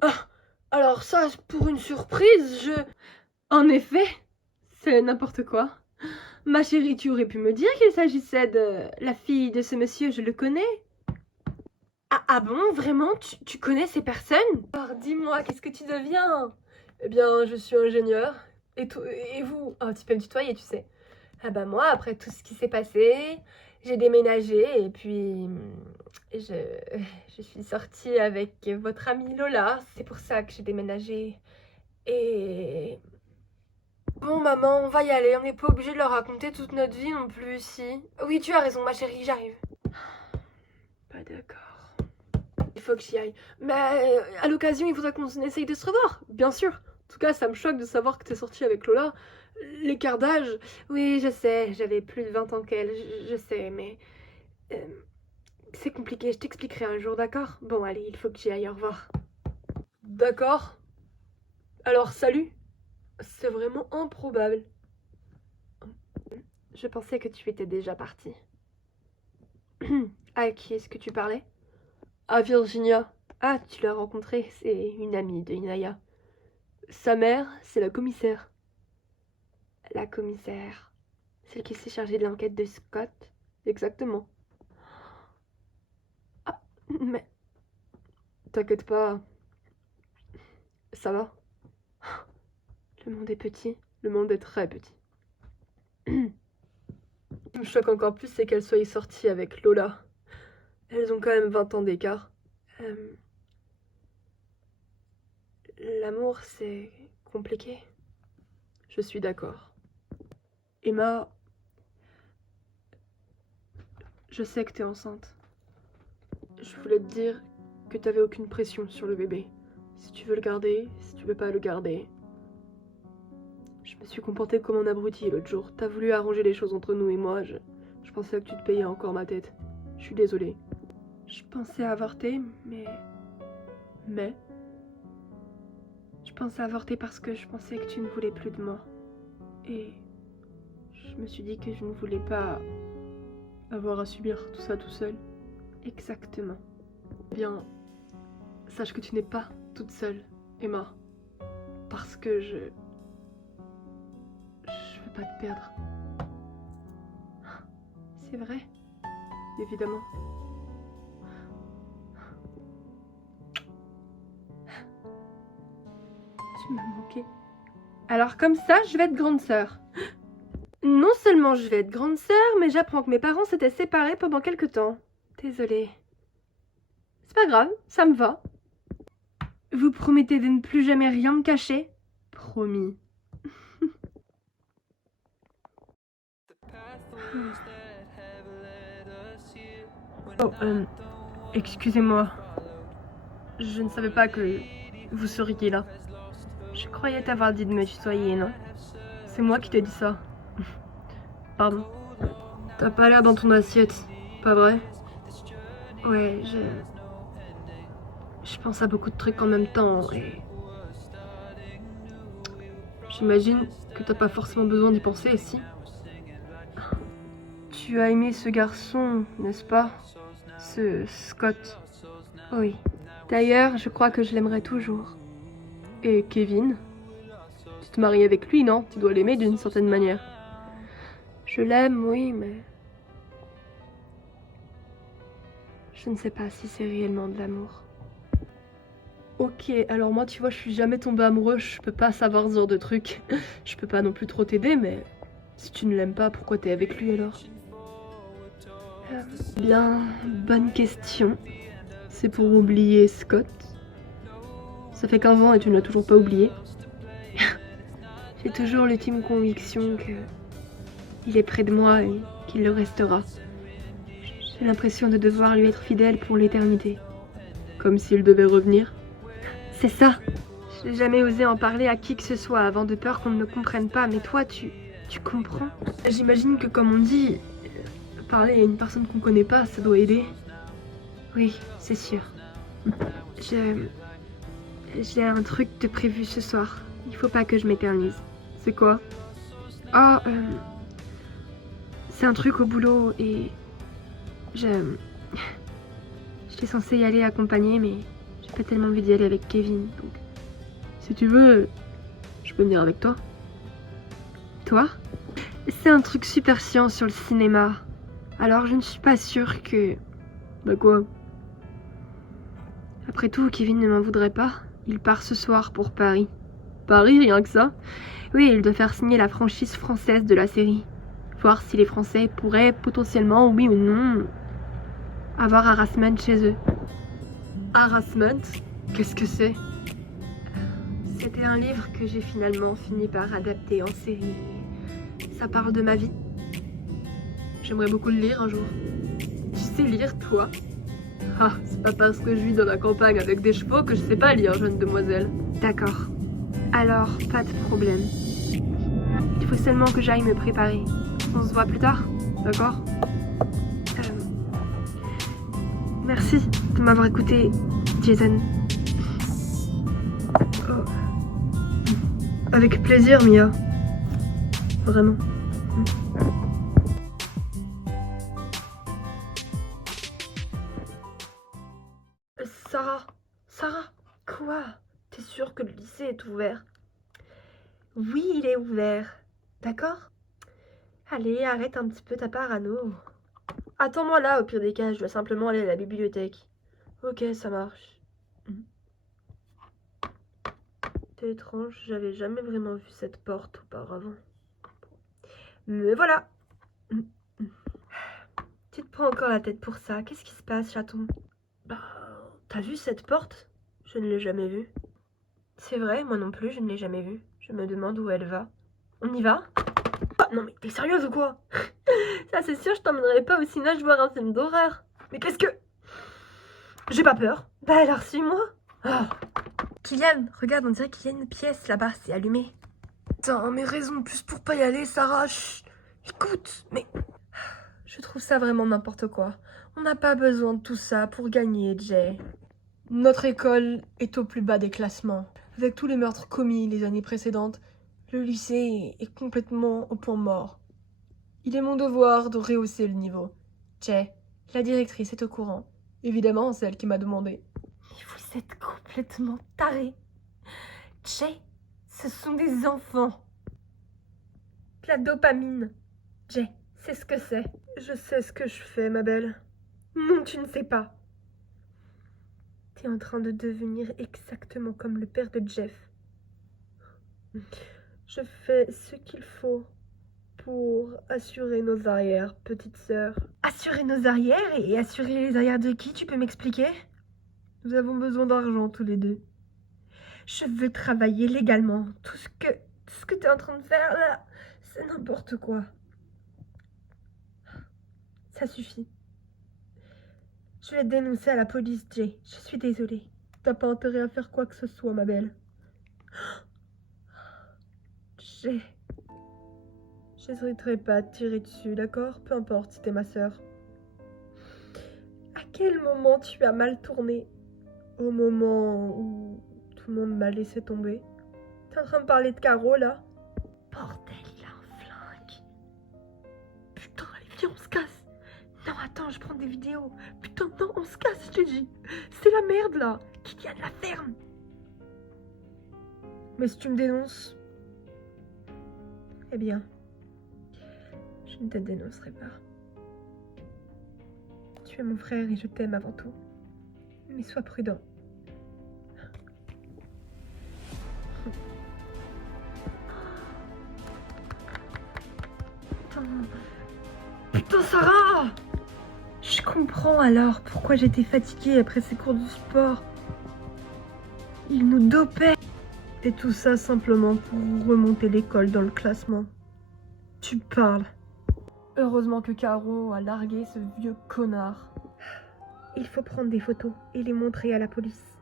Ah, alors ça, pour une surprise, je... En effet, c'est n'importe quoi. Ma chérie, tu aurais pu me dire qu'il s'agissait de la fille de ce monsieur, je le connais. Ah bon, vraiment? Tu connais ces personnes? Alors dis-moi, qu'est-ce que tu deviens? Eh bien, je suis ingénieur. Et vous? Oh, tu peux me tutoyer, tu sais. Ah bah moi, après tout ce qui s'est passé, j'ai déménagé et puis je suis sortie avec votre amie Lola. C'est pour ça que j'ai déménagé. Et... Bon maman, on va y aller. On n'est pas obligé de leur raconter toute notre vie non plus, si. Oui, tu as raison ma chérie, j'arrive. Pas d'accord. Il faut que j'y aille. Mais à l'occasion, il faudra qu'on essaye de se revoir, bien sûr. En tout cas, ça me choque de savoir que t'es sortie avec Lola. L'écart d'âge, oui, je sais, j'avais plus de 20 ans qu'elle, je sais, mais... c'est compliqué, je t'expliquerai un jour, d'accord? Bon, allez, il faut que j'y aille, au revoir. D'accord. Alors, salut. C'est vraiment improbable. Je pensais que tu étais déjà partie. À qui est-ce que tu parlais? À Virginia. Ah, tu l'as rencontrée, c'est une amie de Inaya. Sa mère, c'est la commissaire. La commissaire. Celle qui s'est chargée de l'enquête de Scott. Exactement. Ah, mais... T'inquiète pas. Ça va. Le monde est petit. Le monde est très petit. me choque encore plus, c'est qu'elle soit sortie avec Lola. Elles ont quand même 20 ans d'écart. L'amour, c'est compliqué. Je suis d'accord. Emma, je sais que t'es enceinte. Je voulais te dire que t'avais aucune pression sur le bébé. Si tu veux le garder, si tu veux pas le garder. Je me suis comportée comme un abruti l'autre jour. T'as voulu arranger les choses entre nous et moi. Je pensais que tu te payais encore ma tête. Je suis désolée. Je pensais avorter, mais... Je pensais avorter parce que je pensais que tu ne voulais plus de moi. Et... je me suis dit que je ne voulais pas... avoir à subir tout ça tout seul. Exactement. Eh bien, sache que tu n'es pas toute seule, Emma. Parce que je veux pas te perdre. C'est vrai, évidemment. Tu m'as manqué. Alors comme ça, je vais être grande sœur. Non seulement je vais être grande sœur, mais j'apprends que mes parents s'étaient séparés pendant quelque temps. Désolée. C'est pas grave, ça me va. Vous promettez de ne plus jamais rien me cacher? Promis. Oh, excusez-moi. Je ne savais pas que vous seriez là. Je croyais t'avoir dit de me tutoyer, non? C'est moi qui t'ai dit ça. Pardon. T'as pas l'air dans ton assiette, pas vrai? Ouais, je pense à beaucoup de trucs en même temps et... J'imagine que t'as pas forcément besoin d'y penser, si? Tu as aimé ce garçon, n'est-ce pas? Ce Scott. Oui. D'ailleurs, je crois que je l'aimerai toujours. Et Kevin? Tu te maries avec lui, non? Tu dois l'aimer d'une certaine manière. Je l'aime, oui, mais... je ne sais pas si c'est réellement de l'amour. Ok, alors moi, tu vois, je suis jamais tombée amoureuse, je peux pas savoir ce genre de truc. Je peux pas non plus trop t'aider, mais... si tu ne l'aimes pas, pourquoi t'es avec lui alors? Bien, bonne question. C'est pour oublier Scott. Ça fait 15 ans et tu ne l'as toujours pas oublié. J'ai toujours l'ultime conviction que... il est près de moi et qu'il le restera. J'ai l'impression de devoir lui être fidèle pour l'éternité. Comme s'il devait revenir. C'est ça. Je n'ai jamais osé en parler à qui que ce soit avant de peur qu'on ne me comprenne pas, mais toi, tu comprends? J'imagine que comme on dit, parler à une personne qu'on connaît pas, ça doit aider. Oui, c'est sûr. J'ai un truc de prévu ce soir. Il faut pas que je m'éternise. C'est quoi? Oh, c'est un truc au boulot et... J'étais censée y aller accompagner, mais j'ai pas tellement envie d'y aller avec Kevin, donc... Si tu veux, je peux venir avec toi. Toi? C'est un truc super chiant sur le cinéma. Alors je ne suis pas sûre que... Bah quoi? Après tout, Kevin ne m'en voudrait pas. Il part ce soir pour Paris. Paris, rien que ça? Oui, il doit faire signer la franchise française de la série. Voir si les Français pourraient potentiellement, oui ou non, avoir Harassment chez eux. Harassment? Qu'est-ce que c'est? C'était un livre que j'ai finalement fini par adapter en série. Ça parle de ma vie. J'aimerais beaucoup le lire un jour. Tu sais lire, toi? Ah, c'est pas parce que je vis dans la campagne avec des chevaux que je sais pas lire, jeune demoiselle. D'accord. Alors, pas de problème. Il faut seulement que j'aille me préparer. On se voit plus tard, d'accord? Merci de m'avoir écouté, Jason. Oh. Avec plaisir, Mia. Vraiment. Sarah, quoi? T'es sûre que le lycée est ouvert? Oui, il est ouvert. D'accord? Allez, arrête un petit peu ta parano. Attends-moi là, au pire des cas, je dois simplement aller à la bibliothèque. Ok, ça marche. C'est étrange, j'avais jamais vraiment vu cette porte auparavant. Mais voilà. Pas encore la tête pour ça. Qu'est-ce qui se passe, chaton? Bah, t'as vu cette porte? Je ne l'ai jamais vue. C'est vrai, moi non plus, je ne l'ai jamais vue. Je me demande où elle va. On y va? Ah, non mais t'es sérieuse ou quoi? Ça c'est sûr, je t'emmènerai pas au cinéma voir un film d'horreur. Mais qu'est-ce que... J'ai pas peur. Bah alors suis-moi. Oh. Kylian, regarde, on dirait qu'il y a une pièce là-bas, c'est allumé. Putain, mais raison de plus pour pas y aller, Sarah. Chut. Écoute, mais... Je trouve ça vraiment n'importe quoi. On n'a pas besoin de tout ça pour gagner, Jay. Notre école est au plus bas des classements. Avec tous les meurtres commis les années précédentes, le lycée est complètement au point mort. Il est mon devoir de rehausser le niveau. Jay, la directrice est au courant. Évidemment, c'est elle qui m'a demandé. Mais vous êtes complètement tarés. Jay, ce sont des enfants. La dopamine. Jay, c'est ce que c'est. Je sais ce que je fais, ma belle. Non, tu ne sais pas. T'es en train de devenir exactement comme le père de Jeff. Je fais ce qu'il faut pour assurer nos arrières, petite sœur. Assurer nos arrières et assurer les arrières de qui, tu peux m'expliquer? Nous avons besoin d'argent tous les deux. Je veux travailler légalement. Tout ce que t'es en train de faire là, c'est n'importe quoi. Ça suffit. Je vais te dénoncer à la police, Jay. Je suis désolée. T'as pas intérêt à faire quoi que ce soit, ma belle. Jay. J'hésiterai pas à te tirer dessus, d'accord? Peu importe si t'es ma sœur. À quel moment tu as mal tourné? Au moment où tout le monde m'a laissé tomber? T'es en train de parler de Caro, là? Bordel, il a un flingue. Putain, allez, viens, on se casse. Non, attends, je prends des vidéos. Putain, non, on se casse, je te dis. C'est la merde, là. Kylian, la ferme. Mais si tu me dénonces... Eh bien... Je ne te dénoncerai pas. Tu es mon frère et je t'aime avant tout. Mais sois prudent. Putain, Sarah! Je comprends alors pourquoi j'étais fatiguée après ces cours de sport. Ils nous dopaient. Et tout ça simplement pour remonter l'école dans le classement. Tu parles. Heureusement que Caro a largué ce vieux connard. Il faut prendre des photos et les montrer à la police.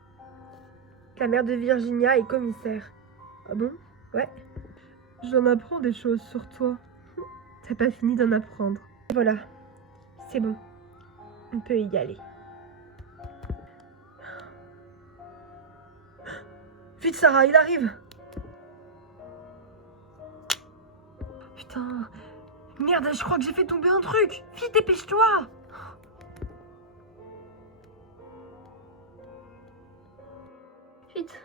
La mère de Virginia est commissaire. Ah bon? Ouais. J'en apprends des choses sur toi. T'as pas fini d'en apprendre. Voilà. C'est bon. On peut y aller. Vite, Sarah, il arrive! Putain... Merde, je crois que j'ai fait tomber un truc! Vite, dépêche-toi! Vite!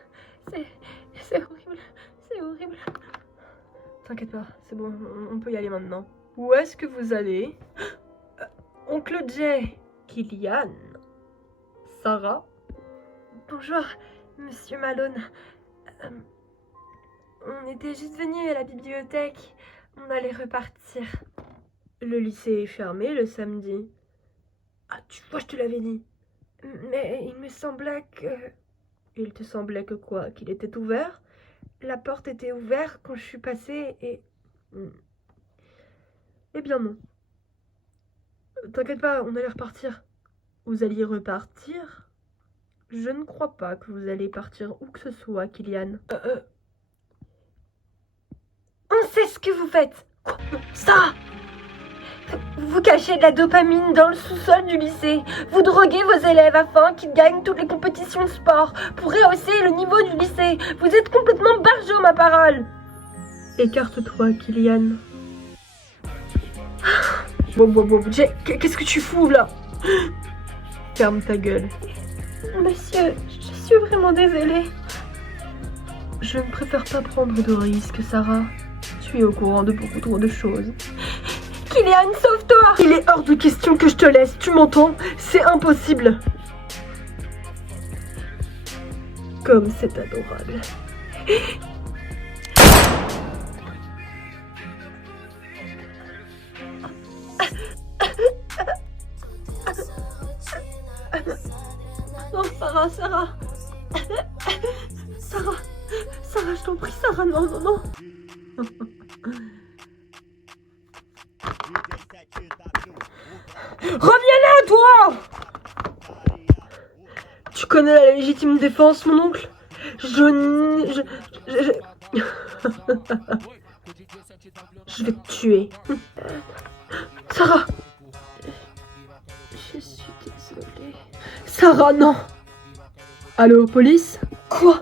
C'est horrible. C'est horrible. T'inquiète pas, c'est bon, on peut y aller maintenant. Où est-ce que vous allez? Oncle Jay! Kylian! Sarah? Bonjour, Monsieur Malone. On était juste venus à la bibliothèque. On allait repartir. Le lycée est fermé le samedi. Ah, tu vois, je te l'avais dit. Mais il me semblait que... Il te semblait que quoi? Qu'il était ouvert? La porte était ouverte quand je suis passée et... Eh bien non. T'inquiète pas, on allait repartir. Vous alliez repartir? Je ne crois pas que vous allez partir où que ce soit, Kylian. On sait ce que vous faites. Quoi? Ça! Vous cachez de la dopamine dans le sous-sol du lycée. Vous droguez vos élèves afin qu'ils gagnent toutes les compétitions de sport pour rehausser le niveau du lycée. Vous êtes complètement barjot, ma parole. Écarte-toi, Kylian. Jay, qu'est-ce que tu fous là? Ferme ta gueule. Monsieur, je suis vraiment désolée. Je ne préfère pas prendre de risques, Sarah. Tu es au courant de beaucoup trop de choses. Kylian, sauve-toi! Il est hors de question que je te laisse, tu m'entends? C'est impossible. Comme c'est adorable. Sarah, Sarah. Sarah, Sarah, je t'en prie, Sarah, non, non, non. Reviens là, toi! Tu connais la légitime défense, mon oncle? Je vais te tuer. Sarah! Je suis désolée. Sarah, non! Allô, police? Quoi?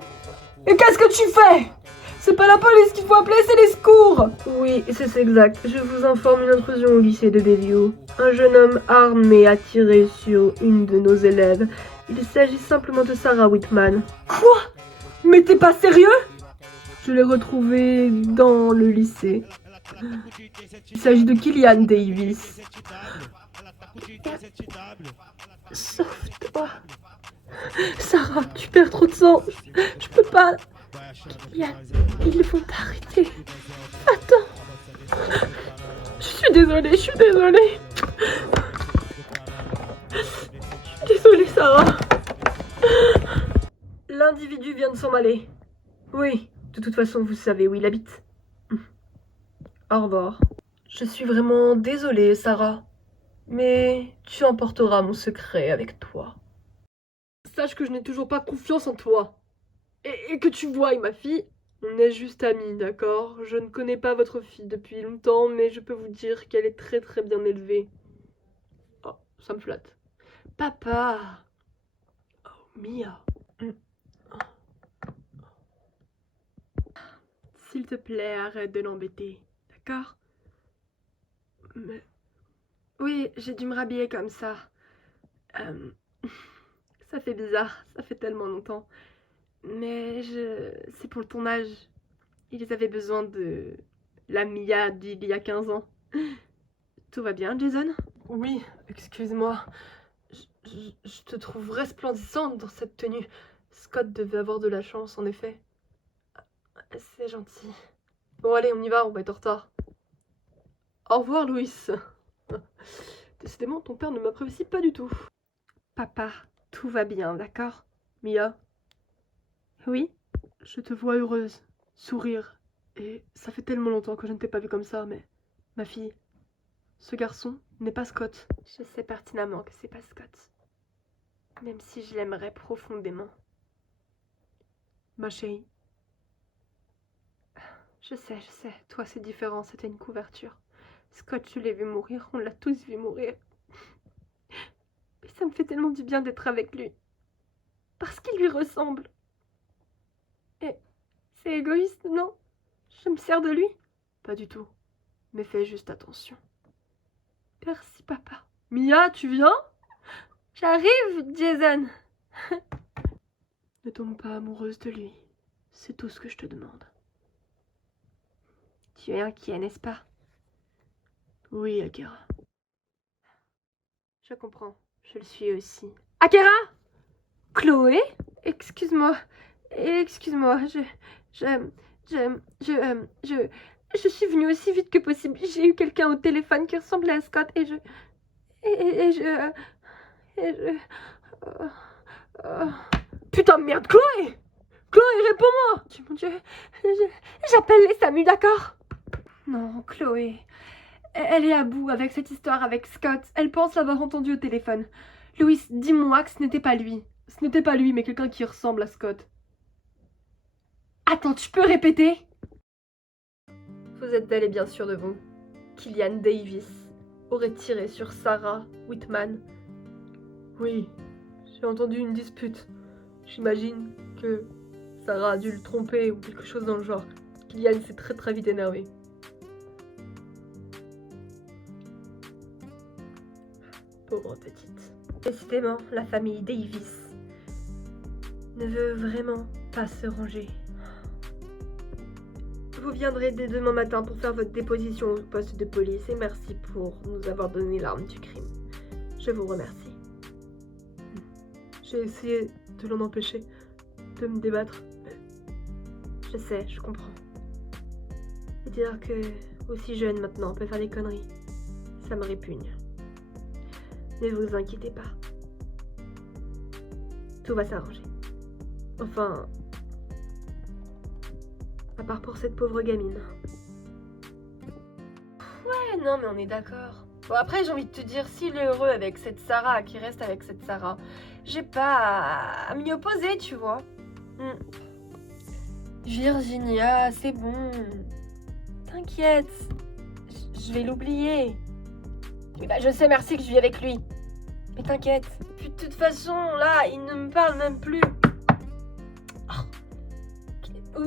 Et qu'est-ce que tu fais? C'est pas la police qu'il faut appeler, c'est les secours! Oui, c'est exact. Je vous informe une intrusion au lycée de Bellevue. Un jeune homme armé a tiré sur une de nos élèves. Il s'agit simplement de Sarah Whitman. Quoi? Mais t'es pas sérieux? Je l'ai retrouvée dans le lycée. Il s'agit de Killian Davis. Sauve-toi. Sarah, tu perds trop de sang. Je peux pas. Killian, ils vont t'arrêter. Attends. Je suis désolée, je suis désolée. Je suis désolée, Sarah. L'individu vient de s'en aller. Oui, de toute façon, vous savez où il habite. Au revoir. Je suis vraiment désolée, Sarah. Mais tu emporteras mon secret avec toi. Sache que je n'ai toujours pas confiance en toi. Et que tu vois, ma fille, on est juste amis, d'accord? Je ne connais pas votre fille depuis longtemps, mais je peux vous dire qu'elle est très très bien élevée. Oh, ça me flatte. Papa! Oh, Mia! S'il te plaît, arrête de l'embêter, d'accord? Mais... Oui, j'ai dû me rhabiller comme ça. Ça fait bizarre, ça fait tellement longtemps. Mais c'est pour le tournage. Ils avaient besoin de la Mia d'il y a 15 ans. Tout va bien, Jason? Oui, excuse-moi. Je te trouve resplendissante dans cette tenue. Scott devait avoir de la chance, en effet. C'est gentil. Bon, allez, on y va, on va être en retard. Au revoir, Louis. Décidément, ton père ne m'apprécie pas du tout. Papa, tout va bien, d'accord? Mia? Oui? Je te vois heureuse, sourire. Et ça fait tellement longtemps que je ne t'ai pas vue comme ça, mais... Ma fille, ce garçon n'est pas Scott. Je sais pertinemment que c'est pas Scott. Même si je l'aimerais profondément. Ma chérie. Je sais, toi c'est différent, c'était une couverture. Scott, je l'ai vu mourir, on l'a tous vu mourir. Mais ça me fait tellement du bien d'être avec lui. Parce qu'il lui ressemble. Et c'est égoïste, non? Je me sers de lui? Pas du tout. Mais fais juste attention. Merci, papa. Mia, tu viens? J'arrive, Jason. Ne tombe pas amoureuse de lui. C'est tout ce que je te demande. Tu es inquiet, n'est-ce pas? Oui, Akira. Je comprends. Je le suis aussi. Akira? Chloé? Excuse-moi. Excuse-moi. Je suis venue aussi vite que possible. J'ai eu quelqu'un au téléphone qui ressemblait à Scott et Putain de merde, Chloé! Chloé, réponds-moi! Mon Dieu, j'appelle les SAMU, d'accord? Non, Chloé. Elle est à bout avec cette histoire avec Scott. Elle pense l'avoir entendu au téléphone. Louis, dis-moi que ce n'était pas lui. Ce n'était pas lui, mais quelqu'un qui ressemble à Scott. Attends, tu peux répéter? Vous êtes bel et bien sûr de vous. Killian Davis aurait tiré sur Sarah Whitman. Oui, j'ai entendu une dispute. J'imagine que Sarah a dû le tromper ou quelque chose dans le genre. Killian s'est très vite énervé. Pauvre petite. Décidément, la famille Davis ne veut vraiment pas se ranger. Vous viendrez dès demain matin pour faire votre déposition au poste de police et merci pour nous avoir donné l'arme du crime. Je vous remercie. J'ai essayé de l'en empêcher, de me débattre. Je sais, je comprends. Et dire que aussi jeune maintenant on peut faire des conneries, ça me répugne. Ne vous inquiétez pas. Tout va s'arranger. Enfin... à part pour cette pauvre gamine. Ouais, non, mais on est d'accord. Bon, après, j'ai envie de te dire, s'il est heureux avec cette Sarah, qu'il reste avec cette Sarah, j'ai pas à m'y opposer, tu vois. Virginia, c'est bon. T'inquiète. Je vais l'oublier. Eh ben, je sais, merci que je vis avec lui. Mais t'inquiète. Puis de toute façon, là, il ne me parle même plus. Oh.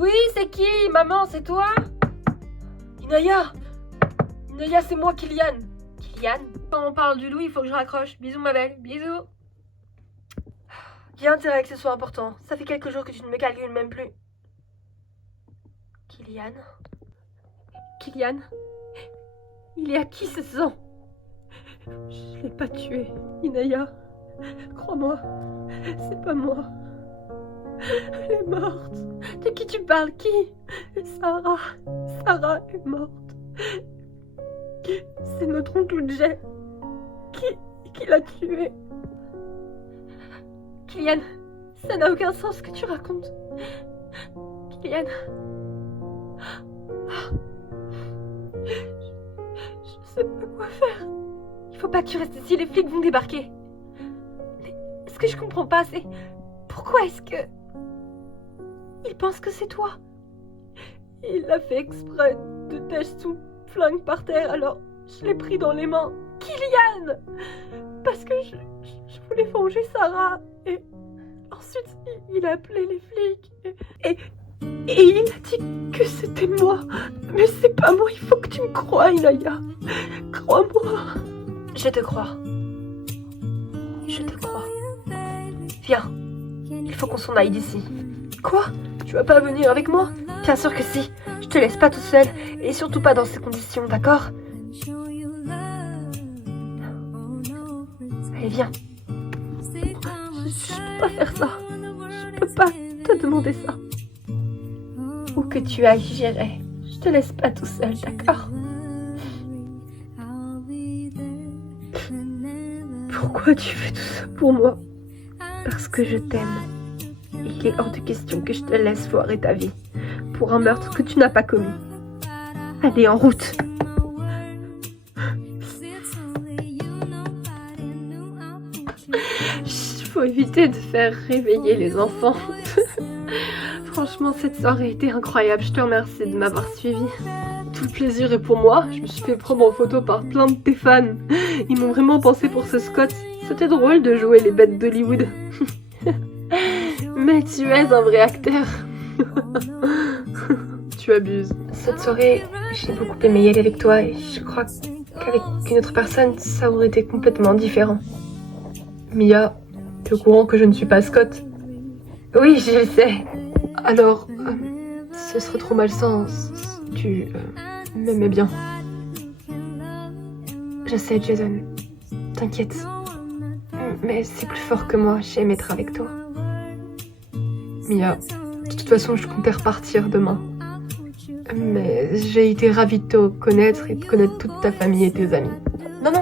Oui, c'est qui? Maman, c'est toi? Inaya! Inaya, c'est moi, Kylian. Kylian? Quand on parle du loup, il faut que je raccroche. Bisous, ma belle. Bisous. Il y a intérêt que ce soit important. Ça fait quelques jours que tu ne me calcules même plus. Kylian? Kylian? Il est à qui ce sang? Je l'ai pas tué, Inaya. Crois-moi, c'est pas moi. Elle est morte. De qui tu parles? Qui? Sarah. Sarah est morte. C'est notre oncle Jay. Qui l'a tué? Kylian, ça n'a aucun sens ce que tu racontes. Kylian. Je sais pas quoi faire. Il faut pas que tu restes ici, les flics vont débarquer. Mais ce que je comprends pas, c'est... pourquoi est-ce que... il pense que c'est toi? Il l'a fait exprès de tâcher son flingue par terre, alors je l'ai pris dans les mains. Kylian! Parce que je voulais venger Sarah. Et ensuite, il a appelé les flics. Et il a dit que c'était moi. Mais c'est pas moi, il faut que tu me crois, Inaya. Crois-moi. Je te crois. Je te crois. Viens, il faut qu'on s'en aille d'ici. Quoi? Tu vas pas venir avec moi? Bien sûr que si. Je te laisse pas tout seul, et surtout pas dans ces conditions, d'accord? Allez, viens. Je peux pas faire ça. Je peux pas te demander ça. Où que tu ailles, j'irai. Je te laisse pas tout seul, d'accord? Pourquoi tu fais tout ça pour moi? Parce que je t'aime. Il est hors de question que je te laisse foirer ta vie pour un meurtre que tu n'as pas commis. Allez, en route! Il faut éviter de faire réveiller les enfants. Franchement, cette soirée était incroyable. Je te remercie de m'avoir suivi. Tout le plaisir est pour moi. Je me suis fait prendre en photo par plein de tes fans. Ils m'ont vraiment pensé pour ce Scott. C'était drôle de jouer les bêtes d'Hollywood. Mais tu es un vrai acteur. Tu abuses. Cette soirée, j'ai beaucoup aimé y aller avec toi et je crois qu'avec une autre personne, ça aurait été complètement différent. Mia, t'es au courant que je ne suis pas Scott? Oui, je le sais. Alors, ce serait trop malsain si tu m'aimais bien. Je sais, Jason. T'inquiète. Mais c'est plus fort que moi, j'aime être avec toi. Mia, de toute façon, je comptais repartir demain. Mais j'ai été ravie de te connaître et de connaître toute ta famille et tes amis. Non,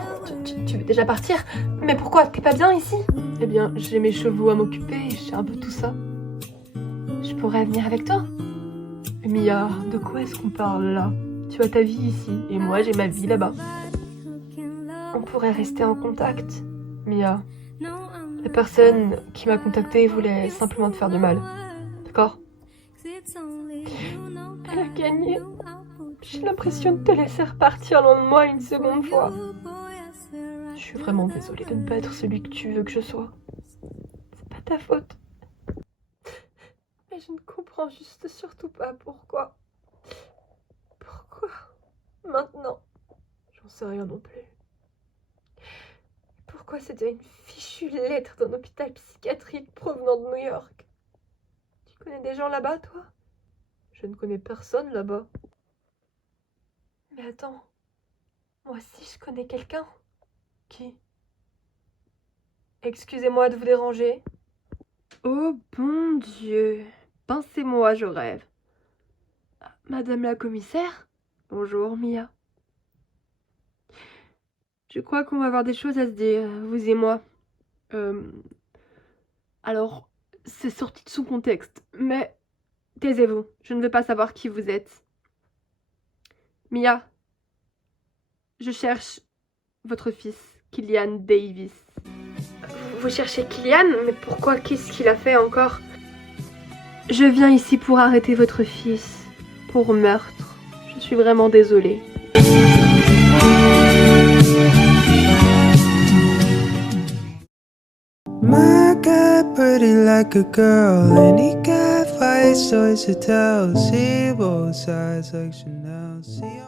tu veux déjà partir? Mais pourquoi? T'es pas bien ici? Eh bien, j'ai mes chevaux à m'occuper et j'ai un peu tout ça. Je pourrais venir avec toi? Mia, de quoi est-ce qu'on parle là? Tu as ta vie ici et moi j'ai ma vie là-bas. On pourrait rester en contact. Mia, la personne qui m'a contactée voulait simplement te faire du mal. D'accord? Elle a gagné. J'ai l'impression de te laisser repartir loin de moi une seconde fois. Je suis vraiment désolée de ne pas être celui que tu veux que je sois. C'est pas ta faute. Mais je ne comprends juste surtout pas pourquoi. Pourquoi maintenant? J'en sais rien non plus. Pourquoi c'était une fichue lettre d'un hôpital psychiatrique provenant de New York? Tu connais des gens là-bas, toi? Je ne connais personne là-bas. Mais attends, moi aussi je connais quelqu'un. Qui? Excusez-moi de vous déranger. Oh bon Dieu, pincez-moi, je rêve. Madame la commissaire? Bonjour, Mia. Je crois qu'on va avoir des choses à se dire, vous et moi. Alors, c'est sorti de son contexte, mais taisez-vous, je ne veux pas savoir qui vous êtes. Mia, je cherche votre fils, Killian Davis. Vous cherchez Killian? Mais pourquoi? Qu'est-ce qu'il a fait encore? Je viens ici pour arrêter votre fils, pour meurtre. Je suis vraiment désolée. My guy pretty like a girl, and he got five stories to tell. See both sides like Chanel. See